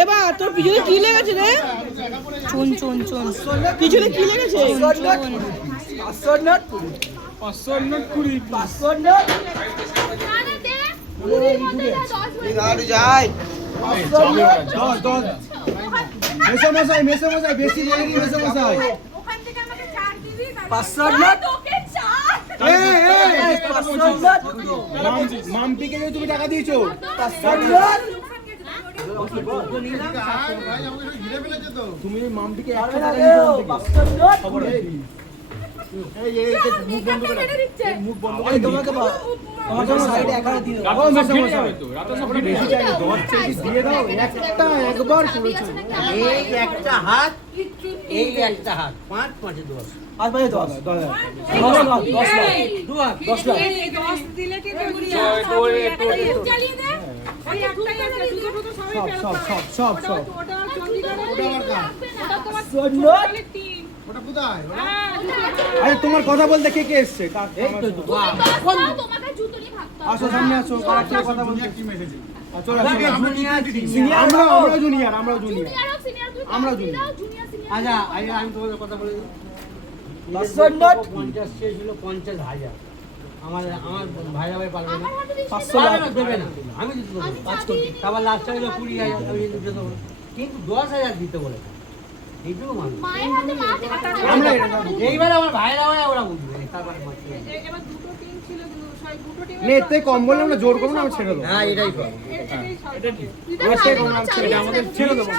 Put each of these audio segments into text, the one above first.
এবার তোর পিছনে কি লেগেছে রে? চুন চুন চুন পিছনে কি লেগেছে? 500 নোট 500 নোট 500 নোট মেসে বেশি বলেনি মেসে মশাই 500 নোট মাম্পিকে যে তুমি টাকা দিয়েছো 500 নোট তুমি মাম্পিকে 100 টাকা দিয়েছো 500 নোট খবর আছে এই মুখ বন্ধ করে তোমাকে তোমাকে সাইডে একারে দিয়ে দাও মেসে মশাই রাতে সব বেশি চাই 10 কেজি দিয়ে দাও একটা একবার করেছো এই একটা হাত এই একটা হাত 5 5 10 আর ভাই 10 দিলে কি চালিয়ে দে ওই একটাই আছে দুটো তো সবাই ফেরত সব ওটা তোমার টিম ওটা কোথায় আরে তোমার কথা বলতে কে কে এসেছে এই তো তোমাকে জুতো নিয়ে ভাগতে হবে। আসো সামনে আসো কার কথা বলতে টিম এসেছে চলো আমরা জুনিয়র আমরা জুনিয়র আচ্ছা আমি তোমাদের কথা বলে দিই 50 শেষ হলো 50,000 আমার ভাইরা ভাই পারবে না 500 দেবে না আমি দিতে দেবো 5 কোটি তারপর লাস্ট হলো 20,000 আমি দিতে দেবো কিন্তু 10,000 দিতে বলে এইটুকু মানুষ মায়ের হাতে মা আমরা এইবার আমার ভাইরা ভাই ওরা বুঝবে তারপরে এবার দুটো টিম ছিল দুটো টিম এতে কম বললাম না জোর করবো না আমি ছেড়ে দেবো হ্যাঁ এটাই কর এটা আমাদের ছেড়ে দেবো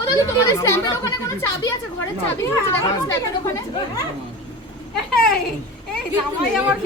ওটা তো তোমাদের স্ল্যাবের ওখানে কোনো চাবি আছে ঘরের চাবি আছে দেখো স্ল্যাবের ওখানে এই জামাই আমার